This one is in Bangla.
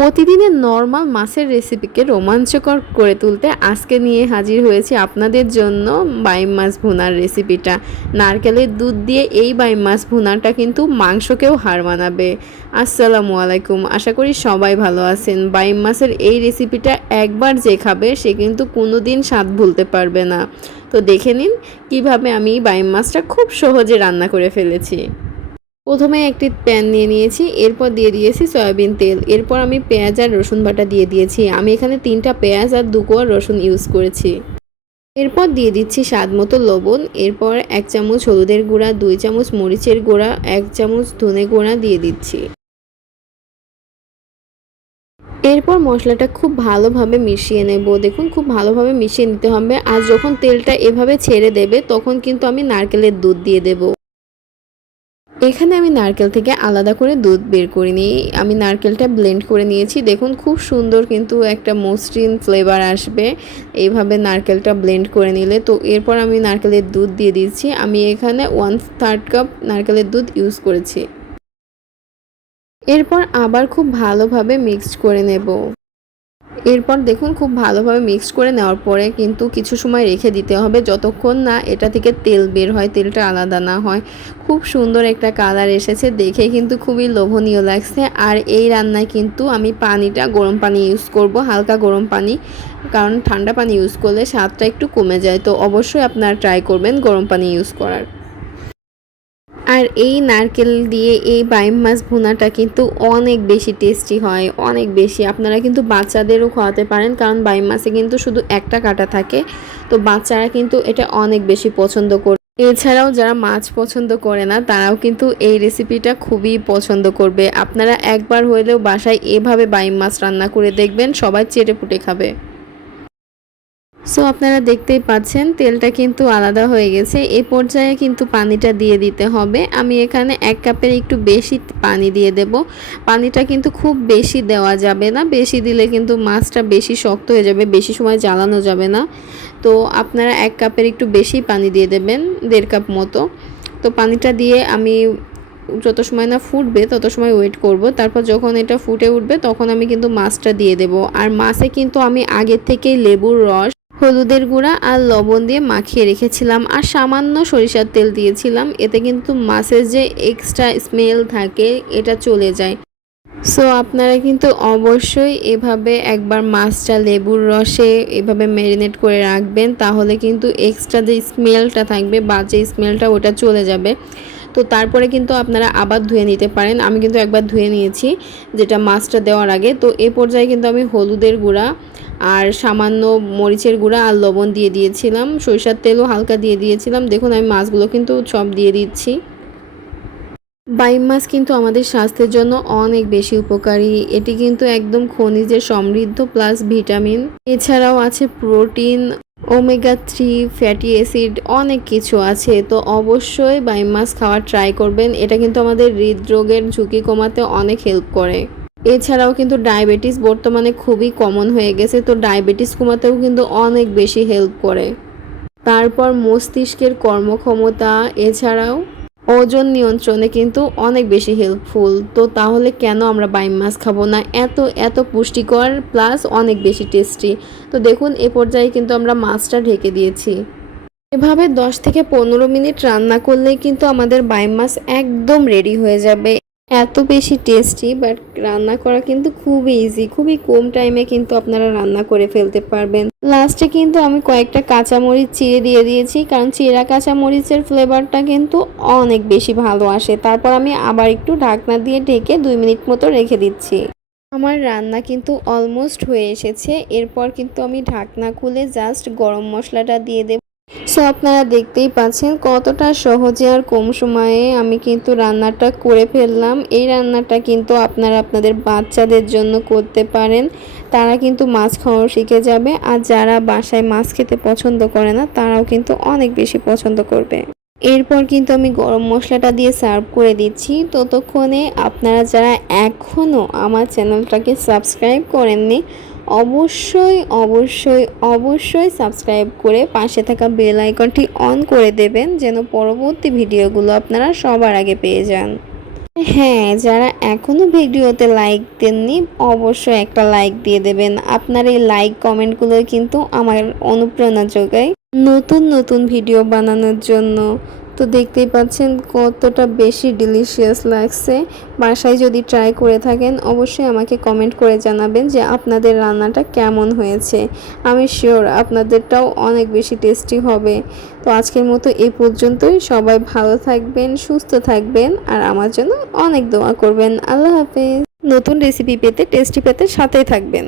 প্রতিদিনের নর্মাল মাছের রেসিপিকে রোমাঞ্চকর করে তুলতে আজকে নিয়ে হাজির হয়েছি আপনাদের জন্য বাইম মাছ ভুনার রেসিপিটা। নারকেলের দুধ দিয়ে এই বাইম মাছ ভুনাটা কিন্তু মাংসকেও হার মানাবে। আসসালামু আলাইকুম। আশা করি সবাই ভালো আছেন। বাইম মাছের এই রেসিপিটা একবার যে খাবে, সে কিন্তু কোনো দিন স্বাদ ভুলতে পারবে না। তো দেখে নিন কীভাবে আমি বাইম মাছটা খুব সহজে রান্না করে ফেলেছি। প্রথমে একটি প্যান নিয়ে নিয়েছি, এরপর দিয়ে দিয়েছি সয়াবিন তেল। এরপর আমি পেঁয়াজ আর রসুন বাটা দিয়ে দিয়েছি। আমি এখানে তিনটা পেঁয়াজ আর দু কোয়া রসুন ইউজ করেছি। এরপর দিয়ে দিচ্ছি স্বাদ মতো লবণ। এরপর এক চামচ হলুদের গুঁড়া, দুই চামচ মরিচের গুঁড়া, এক চামচ ধনে গুঁড়া দিয়ে দিচ্ছি। এরপর মশলাটা খুব ভালোভাবে মিশিয়ে নেব। দেখুন, খুব ভালোভাবে মিশিয়ে নিতে হবে। আর যখন তেলটা এভাবে ছেড়ে দেবে, তখন কিন্তু আমি নারকেলের দুধ দিয়ে দেব। এখানে আমি নারকেল থেকে আলাদা করে দুধ বের করে নিই আমি নারকেলটা ব্লেন্ড করে নিয়েছি। দেখুন, খুব সুন্দর কিন্তু একটা মসৃণ ফ্লেভার আসবে। এইভাবে নারকেলটা ব্লেন্ড করে নিলে। তো এরপর আমি নারকেলের দুধ দিয়ে দিচ্ছি। আমি এখানে ওয়ান থার্ড কাপ নারকেলের দুধ ইউজ করেছি। এরপর আবার খুব ভালোভাবে মিক্সড করে নেব। এরপর দেখুন খুব ভালোভাবে মিক্সড করে নেওয়ার পরে কিন্তু কিছু সময় রেখে দিতে হবে। যতক্ষণ না এটা থেকে তেল বের হয়, তেলটা আলাদা না হয়। খুব সুন্দর একটা কালার এসেছে, দেখে কিন্তু খুবই লোভনীয় লাগছে। আর এই রান্নায় কিন্তু আমি পানিটা, গরম পানি ইউজ করব, হালকা গরম পানি। কারণ ঠান্ডা পানি ইউজ করলে স্বাদটা একটু কমে যায়। তো অবশ্যই আপনারা ট্রাই করবেন গরম পানি ইউজ করার। আর এই নারকেল দিয়ে এই বাইম মাছ ভুনাটা কিন্তু অনেক বেশি টেস্টি হয়, অনেক বেশি। আপনারা কিন্তু বাচ্চাদেরও খাওয়াতে পারেন, কারণ বাইম মাছে কিন্তু শুধু একটা কাটা থাকে। তো বাচ্চারা কিন্তু এটা অনেক বেশি পছন্দ করে, এছাড়াও যারা মাছ পছন্দ করে না, তারাও কিন্তু এই রেসিপিটা খুবই পছন্দ করবে। আপনারা একবার হলেও বাসায় এভাবে বাইম মাছ রান্না করে দেখবেন, সবাই চেটে পুটে খাবে। সো আপনারা দেখতেই পাচ্ছেন, তেলটা কিন্তু আলাদা হয়ে গেছে। এ পর্যায়ে কিন্তু পানিটা দিয়ে দিতে হবে। আমি এখানে এক কাপের একটু বেশি পানি দিয়ে দেব। পানিটা কিন্তু খুব বেশি দেওয়া যাবে না। বেশি দিলে কিন্তু মাছটা বেশি শক্ত হয়ে যাবে, বেশি সময় জ্বালানো যাবে না। তো, আপনারা এক কাপের একটু বেশি পানি দিয়ে দেবেন, দেড় কাপ মতো। তো, পানিটা দিয়ে আমি যত সময় না ফুটবে, তত সময় ওয়েট করব। তারপর যখন এটা ফুটে উঠবে, তখন আমি কিন্তু মাছটা দিয়ে দেব। আর মাছে কিন্তু আমি আগের থেকেই লেবুর রস হলুদের গুঁড়া আর লবণ দিয়ে মাখিয়ে রেখেছিলাম আর সামান্য সরিষার তেল দিয়েছিলাম। এতে কিন্তু মাছের যে এক্সট্রা স্মেল থাকে, এটা চলে যায়। সো আপনারা কিন্তু অবশ্যই এভাবে একবার মাছটা লেবুর রসে এভাবে ম্যারিনেট করে রাখবেন, তাহলে কিন্তু এক্সট্রা যে স্মেলটা থাকবে বা যে স্মেলটা ওটা চলে যাবে। তো তারপরে কিন্তু আপনারা আবার ধুয়ে নিতে পারেন। আমি কিন্তু একবার ধুয়ে নিয়েছি যেটা মাছটা দেওয়ার আগে। তো এ পর্যায়ে কিন্তু আমি হলুদের গুঁড়া আর সামান্য মরিচের গুঁড়া আর লবণ দিয়ে দিয়েছিলাম। সরিষার তেলও হালকা দিয়ে দিয়েছিলাম। দেখুন, আমি মাছগুলো কিন্তু সব দিয়ে দিচ্ছি। বাইম মাছ কিন্তু আমাদের স্বাস্থ্যের জন্য অনেক বেশি উপকারী। এটি কিন্তু একদম খনিজে সমৃদ্ধ প্লাস ভিটামিন। এছাড়াও আছে protein. Omega three fatty acid অনেক কিছু আছে, তো অবশ্যই বাইম মাছ খাওয়ার ট্রাই করবেন। এটা কিন্তু আমাদের হৃদরোগের ঝুঁকি কমাতে অনেক হেল্প করে। এছাড়াও কিন্তু ডায়াবেটিস বর্তমানে খুবই কমন হয়ে গেছে, তো ডায়াবেটিস কমাতেও কিন্তু অনেক বেশি হেল্প করে। তারপর মস্তিষ্কের কর্মক্ষমতা, এছাড়াও ওজন নিয়ন্ত্রণে কিন্তু অনেক বেশি হেল্পফুল তো তাহলে কেন আমরা বাইম মাছ খাব না? এত এত পুষ্টিকর প্লাস অনেক বেশি টেস্টি তো দেখুন, এ পর্যায়ে কিন্তু আমরা মাছটা ঢেকে দিয়েছি। এভাবে 10 থেকে পনেরো মিনিট রান্না করলে কিন্তু আমাদের বাইম মাছ একদম রেডি হয়ে যাবে। এত বেশি টেস্টি বাট রান্না করা কিন্তু খুবই ইজি খুবই কম টাইমে কিন্তু আপনারা রান্না করে ফেলতে পারবেন। লাস্টে কিন্তু আমি কয়েকটা কাঁচামরিচ চিড়ে দিয়ে দিয়েছি, কারণ চিরা কাঁচামরিচের ফ্লেভারটা কিন্তু অনেক বেশি ভালো আসে। তারপর আমি আবার একটু ঢাকনা দিয়ে ঢেকে দুই মিনিট মতো রেখে দিচ্ছি। আমার রান্না কিন্তু অলমোস্ট হয়ে এসেছে, এরপর কিন্তু আমি ঢাকনা খুলে জাস্ট গরম মশলাটা দিয়ে দেব। সো আপনারা দেখতেই পাচ্ছেন কতটা সহজে আর কম সময়ে আমি কিন্তু রান্নাটা করে ফেললাম। এই রান্নাটা কিন্তু আপনারা আপনাদের বাচ্চাদের জন্য করতে পারেন। তারা কিন্তু মাছ খাওয়া শিখে যাবে। আর যারা বাসায় মাছ খেতে পছন্দ করে না, তারাও কিন্তু অনেক বেশি পছন্দ করবে। এরপর কিন্তু আমি গরম মশলাটা দিয়ে সার্ভ করে দিচ্ছি। ততক্ষণে আপনারা যারা এখনও আমার চ্যানেলটাকে সাবস্ক্রাইব করেননি অবশ্যই অবশ্যই অবশ্যই সাবস্ক্রাইব করে পাশে থাকা বেল আইকনটি অন করে দেবেন, যেন পরবর্তী ভিডিওগুলো আপনারা সবার আগে পেয়ে যান। হ্যাঁ যারা এখনও ভিডিওতে লাইক দেননি, অবশ্যই একটা লাইক দিয়ে দেবেন। আপনার এই লাইক কমেন্টগুলো কিন্তু আমার অনুপ্রেরণা যোগায় নতুন নতুন ভিডিও বানানোর জন্য। তো দেখতেই পাচ্ছেন কতটা বেশি ডিলিশিয়াস লাগছে। বাসায় যদি ট্রাই করে থাকেন, অবশ্যই আমাকে কমেন্ট করে জানাবেন যে আপনাদের রান্নাটা কেমন হয়েছে। আমি শিওর আপনাদেরটাও অনেক বেশি টেস্টি হবে। তো আজকের মতো এই পর্যন্তই। সবাই ভালো থাকবেন, সুস্থ থাকবেন আর আমার জন্য অনেক দোয়া করবেন। আল্লাহ হাফেজ। নতুন রেসিপি পেতে টেস্টি পেতে সাথেই থাকবেন।